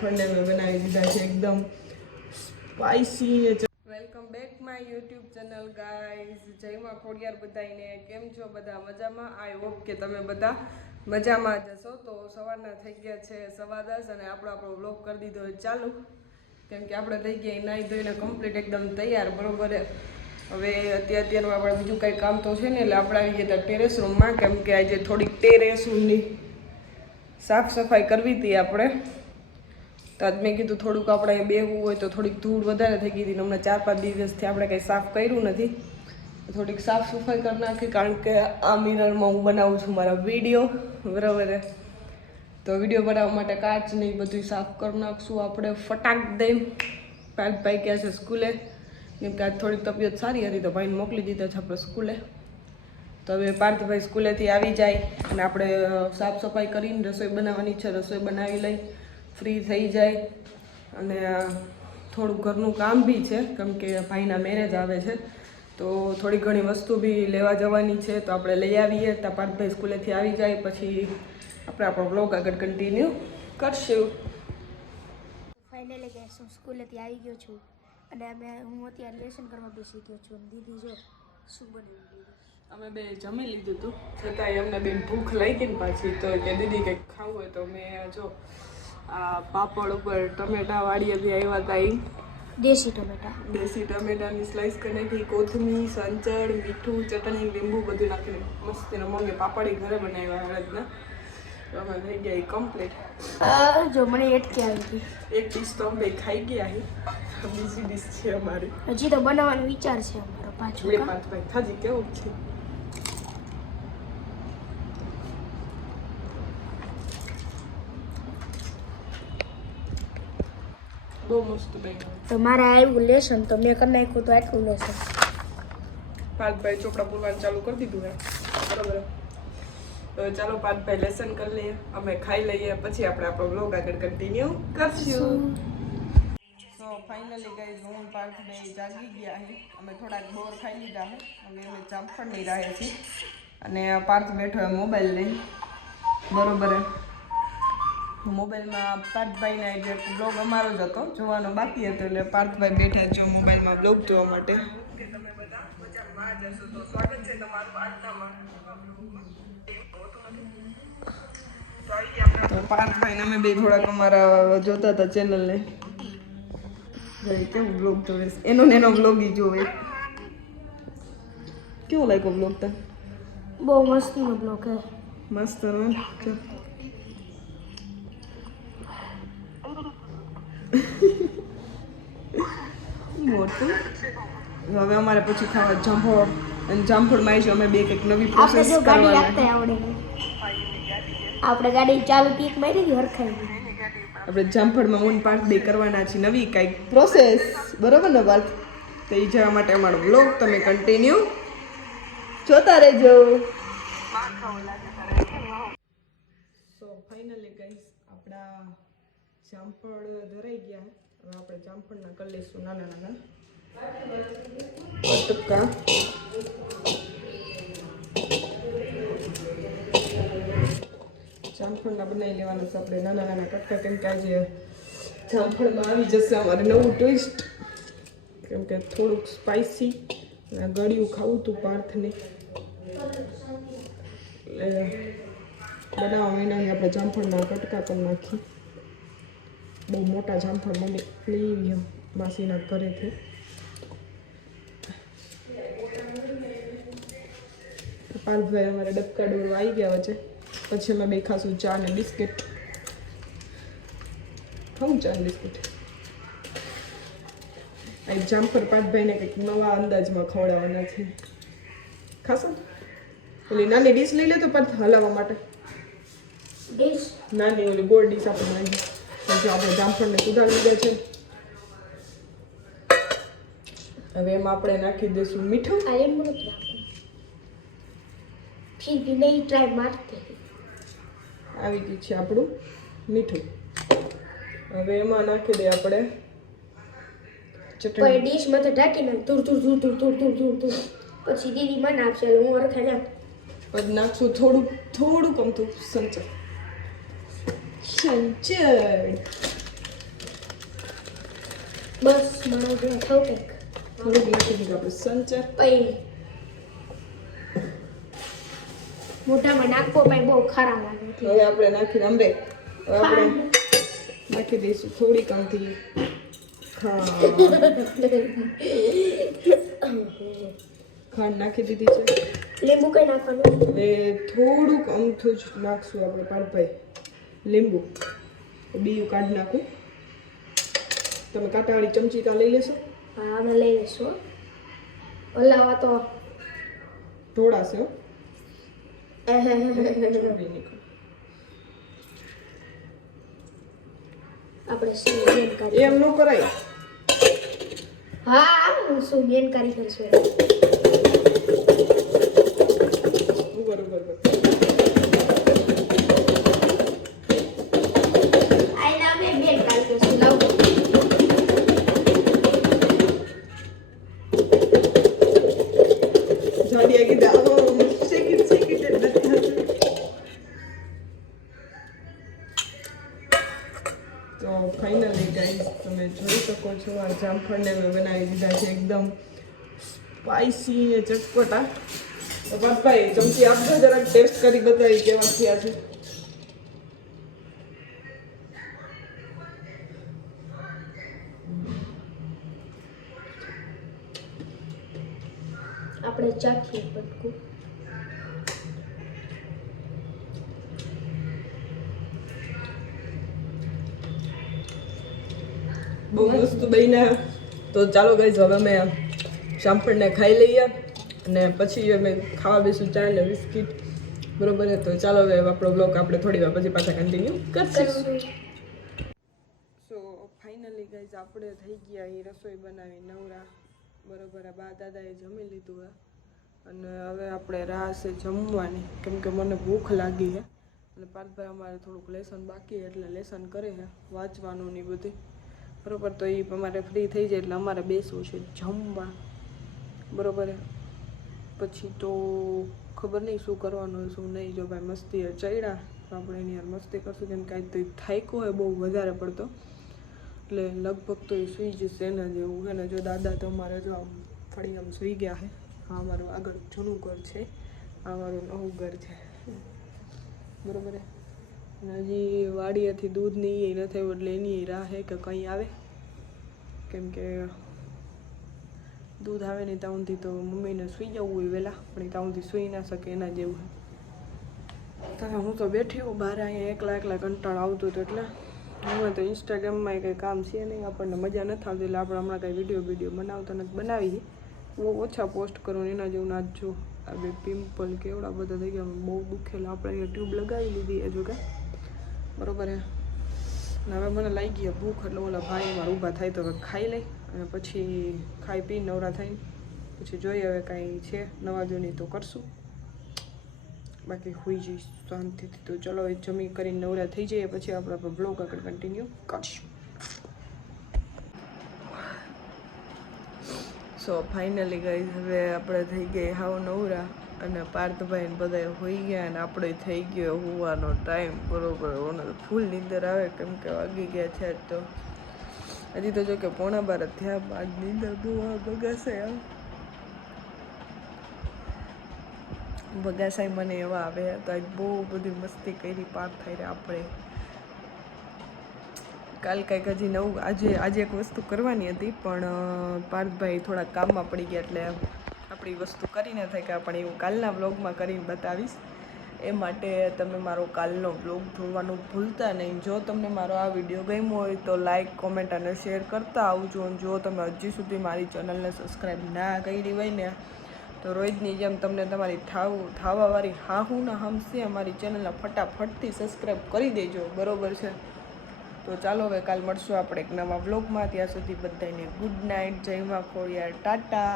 જામફળને મેં બનાવી દીધા છે એકદમ spicy welcome back my YouTube channel guys જય માં ખોડિયાર બધાઈને કેમ છો બધા? મજામાં? આઈ હોપ કે તમે બધા મજામાં જ હશો. તો સવારના થઈ ગયા છે સવા દસ અને આપણો આપણો વ્લોગ કરી દીધો ચાલુ, કેમ કે આપણે થઈ ગયા નાહી ધોઈને કમ્પ્લીટ એકદમ તૈયાર, બરોબર હવે અત્યારે અત્યારમાં આપણે બીજું કંઈ કામ તો છે ને, એટલે આપણે આવી ગયા ટેરેસ રૂમમાં કેમ કે આજે થોડીક ટેરેસ રૂમની સાફ સફાઈ કરવી હતી આપણે. તો આજ મેં કીધું થોડુંક આપણે બેહવું હોય તો થોડીક ધૂળ વધારે થઈ ગઈ હતી હમણાં ચાર પાંચ દિવસથી આપણે કંઈ સાફ કર્યું નથી. થોડીક સાફ સફાઈ કરી નાખી કારણ કે આ મિરરમાં હું બનાવું છું મારા વીડિયો, બરાબર તો વીડિયો બનાવવા માટે કાચ ને એ બધું સાફ કરી નાખશું. આપણે ફટાક દઈ. ભાઈ ગયા છે સ્કૂલે. કેમ કે આજ થોડીક તબિયત સારી હતી તો ભાઈને મોકલી દીધા છે આપણે સ્કૂલે. તો હવે પાર્થભાઈ સ્કૂલેથી આવી જાય અને આપણે સાફ સફાઈ કરીને રસોઈ બનાવવાની છે. રસોઈ બનાવી લઈ. ફ્રી થઈ જાય. અને થોડું ઘરનું કામ બી છે કેમ કે ભાઈના મેરેજ આવે છે. તો થોડી ઘણી વસ્તુ બી લેવા જવાની છે તો આપણે લઈ આવીએ. ત્યાં પાર્થભાઈ સ્કૂલેથી આવી જાય પછી આપણે આપણો બ્લોગ આગળ કન્ટિન્યુ કરશું. ફાઇનલી ગેસ હું સ્કૂલેથી આવી ગયો છું. અને અમે હું અત્યારે લેસન કરવા બેસી ગયો છું. દીદી જો શું બન્યું? અમે બે જમી લીધું હતું છતાંય અમને બેન ભૂખ લાગી ને પાછી તો કે દીદી કંઈક ખાવું હોય તો મેં જો પાપડ ઉપર ટમેટા વાડીએથી આવ્યા હતા એ દેશી ટમેટા. દેશી ટમેટાની સ્લાઈસ કરી નાખી કોથમીર સંચળ મીઠું ચટણી લીંબુ બધું નાખીને મસ્ત એનો મમ્મી પાપડી ઘરે બનાવ્યા હળદના તો અમે થઈ ગયા એ કમ્પ્લીટ જો મને એટકી આવી ગઈ. એક ડીશ તો અમે ખાઈ ગયા હી. બીજી ડીશ છે અમારી. હજી તો બનાવવાનો વિચાર છે અમારો પાછો બે પાંચ ભાઈ થાજી કેવું છે? બહુ મસ્ત બન્યું તો મારે આવ્યું લેસન તો મેં કરી નાખ્યું તો આટલું લેસન. પાર્થભાઈ ચોપડા બોલવાનું ચાલુ કરી દીધું હે. બરોબર. તો ચાલો પાર્થભાઈ લેસન કરી લઈએ અમે ખાઈ લઈએ પછી આપણે આપણો બ્લોગ આગળ કન્ટિન્યુ કરશું. તો ફાઇનલી ગઈ હું પાર્થભાઈ જાગી ગયા છે અમે થોડાક બોર ખાઈ લીધા છે હવે અમે જામફળની રાહે છીએ અને પાર્થ બેઠો મોબાઈલ લઈ બરોબર મોબાઈલમાં પાર્થભાઈના જે બ્લોગ અમારો જ હતો જોવાનો બાકી હતો એટલે પાર્થભાઈ બેઠા જો મોબાઈલમાં બ્લોગ જોવા માટે. તો પાર્થભાઈને અમે બે થોડાક અમારા જોતા હતા ચેનલને કેવું બ્લોગ જોવે એનો ને એનો બ્લોગ ઈ જોવે. કેવો લાગ્યો બ્લોગ તા બહુ મસ્તીનો બ્લોગ હે. મસ્ત નો મોટું હવે અમારે પછી ખાવા જામફળ અને જામફળમાં આવીશું અમે બે કંઈક નવી પ્રોસેસ આવડે આપણે ગાડી ચાલુ કીક મારી હતી હરખાઈ આપણે જામફળમાં ઊન પાર્ટ બે કરવાના છે નવી કાંઈક પ્રોસેસ બરોબર ને વાત તો એ જવા માટે અમારો બ્લોગ તમે કન્ટિન્યુ જોતા રહેજો. સો ફાઇનલી ગાઈસ આપણા જામફળ ધરાઈ ગયા. હવે આપણે જામફળના કરી લઈશું નાના નાના બટકા જામફળના બનાવી લેવાના છે આપણે નાના નાના કટકા, કેમ કે આજે જામફળમાં આવી જશે અમારે નવું ટ્વિસ્ટ કેમ કે થોડુંક સ્પાઇસી ગળ્યું ખાવું હતું પાર્થને. એટલે બનાવવા વિના આપણે જામફળના કટકા પણ નાખી. બહુ મોટા જામફળ મને લઈ માસીના ઘરેથી. પાર્થભાઈ અમારે ડબકા ડોરો આવી ગયા વચ્ચે. પછી અમે બે ખાશું ચા ને બિસ્કિટ. ખાઉં ચા ને બિસ્કિટ? આ જામફળ પાર્થભાઈને કંઈક નવા અંદાજમાં ખવડાવવાના છે. ખાશો? ઓલી નાની ડીશ લઈ લે તો પાર્થ હલાવવા માટે. નાની ઓલી ગોળ ડીશ આપણે નાખી પછી આપણે જામફળને સુધારી લીધા છે. હવે એમાં આપણે નાખી દઈશું મીઠું. આ એમ રાખવું નહીં ટ્રાય મારતે આવી ગયું છે આપણું મીઠું. હવે એમાં નાખી દઈએ આપણે પછી ચટણી. ડીશમાંથી ઢાંકી નાખ ધૂર ધૂર ધૂર ધૂર ધૂર ધૂર ધૂર ધૂર પછી દીદી મને આપશે એટલે હું અરખા નાખ પછી નાખશું થોડુંક થોડુંક તો સંચળ. સંચર બસ મારો ગ્રહ થવું કંઈક. થોડુંક નાખી દીધું આપણે સંચર પછી મોઢામાં નાખવો પણ બહુ ખરાબ લાગે છે. હવે આપણે નાખીને આમરે હવે આપણે નાખી દઈશું થોડીક આમથી ખાંડ. નાખી દીધી છે. લીંબુ કઈ નાખવાનું? હવે થોડુંક અમથું જ નાખશું આપણે પાડભાઈ લીંબુ. બીયું કાઢી નાખું. તમે કાંટાવાળી ચમચી કા લઈ લેશો? હા અમે લઈ લઈશું. હો. હલાવા તો ઢોળાશે હો. આપણે એમ ન કરાય. હા હું શું બેન કરી કરશું? તો ફાઇનલી ગાઈઝ તમે જોઈ શકો છો, આ જામફળને મેં બનાવી દીધા છે એકદમ સ્પાઈસી ને ચટપટા. તો બાપભાઈ ચમચી આપજો, જરાક ટેસ્ટ કરી બતાવી કેવા થયા છે આપણે ચાખીએ બટકું. બહુ મસ્ત બહીને તો ચાલો ગઈ હવે અમે જામફળને ખાઈ લઈએ અને પછી અમે ખાવા બેસું ચા ને બિસ્કિટ. બરોબર તો ચાલો હવે આપણો બ્લોગ આપણે થોડી વાર પછી પાછા કન્ટિન્યુ કરશું. સો ફાઇનલી ગાઈઝ આપણે થઈ ગયા અહીં રસોઈ બનાવી નવરા. બરોબર આ બા દાદાએ જમી લીધું હે. અને હવે આપણે રાહ છે જમવાની. કેમ કે મને ભૂખ લાગી છે અને પાર્થભાઈ અમારે થોડુંક લેસન બાકી એટલે લેસન કરે છે વાંચવાનું ને બધી બરોબર, તો એ અમારે ફ્રી થઈ જાય એટલે અમારે બેસવું છે જમવા. બરોબર પછી તો ખબર નહીં શું કરવાનું શું નહીં. જો ભાઈ મસ્તી ચડ્યા, તો આપણે એની યાર મસ્તી કરશું. કેમ કે આજ તો થાક્યો હોય બહુ વધારે પડતો. એટલે લગભગ તો એ સૂઈ જશે ને જેવું છે ને. જો દાદા તો અમારે જો આમ ફળી આમ સૂઈ ગયા છે આ અમારું આગળ જૂનું ઘર છે. આ અમારું નવું ઘર છે. બરોબર હજી વાડીએથી દૂધ નહીં એ ન થયું એટલે એની રાહ હે કે કંઈ આવે. કેમ કે દૂધ આવે ને ત્યાં સુધી તો મમ્મીને સૂઈ જવું હોય વહેલા, પણ એ ત્યાં સુધી સૂઈ ના શકે એના જેવું છે તો હું તો બેઠી હોઉં બહાર અહીંયા એકલા એકલા કંટાળો આવતું હતું એટલે હમણાં તો ઇન્સ્ટાગ્રામમાં કંઈ કામ છે નહીં, આપણને મજા નથી આવતી એટલે આપણે હમણાં કાંઈ વીડિયો વીડિયો બનાવતા નથી બનાવી બહુ ઓછા પોસ્ટ કરો ને એના જેવું ના જ જો. આ બે પિમ્પલ કેવડા બધા થઈ ગયા, બહુ દુખેલા આપણે અહીંયા ટ્યુબ લગાવી લીધી એ જો કે બરોબર હે? હવે મને લાગી ગયા ભૂખ એટલે ઓલા ભાઈ મારા ઊભા થાય તો ખાઈ લઈ અને પછી ખાઈ પી નવરા થઈ પછી જોઈએ હવે કાંઈ છે, નવા જૂની તો કરશું. બાકી હોઈ જઈશ, શાંતિથી તો ચલો એ જમી કરીને નવરા થઈ જઈએ, પછી આપણે આપણો બ્લોગ આગળ કન્ટિન્યુ કરશું. સો ફાઇનલી ગઈ હવે આપણે થઈ ગઈ હાવ નવરા. અને પાર્થભાઈ બધા હોઈ ગયા અને આપણે થઈ ગયો હોવાનો ટાઈમ બરોબર. ફૂલ નીંદર આવે કેમ કે વાગી ગયા છે તો. હજી તો જો કે પોણા બાર થયા બાદ નીંદર બહુ બગાસે આમ બગાસાઈ મને એવા આવે, તો આજ બહુ બધી મસ્તી કરી, પાર થઈ રહ્યા આપણે. કાલ કંઈક હજી નવું, આજે આજે એક વસ્તુ કરવાની હતી, પણ પાર્થભાઈ થોડા કામમાં પડી ગયા એટલે આપણી વસ્તુ કરીને થાય કે આપણે એવું કાલના બ્લોગમાં કરીને બતાવીશ. એ માટે તમે મારો કાલનો બ્લોગ જોવાનું ભૂલતા નહીં. જો તમને મારો આ વીડિયો ગમ્યો હોય તો લાઇક કોમેન્ટ અને શેર કરતા આવજો. અને જો તમે હજી સુધી મારી ચેનલને સબસ્ક્રાઈબ ના કરી હોય ને, તો રોજની જેમ તમને તમારી થાવ, થાવાવાળી હાહુના હમસે અમારી ચેનલને ફટાફટથી સબસ્ક્રાઈબ કરી દેજો. બરોબર છે? તો ચાલો હવે કાલ મળશું આપણે એક નવા વ્લોગમાં ત્યાં સુધી બધાને ગુડ નાઇટ જય માં ખોડિયાર ટાટા!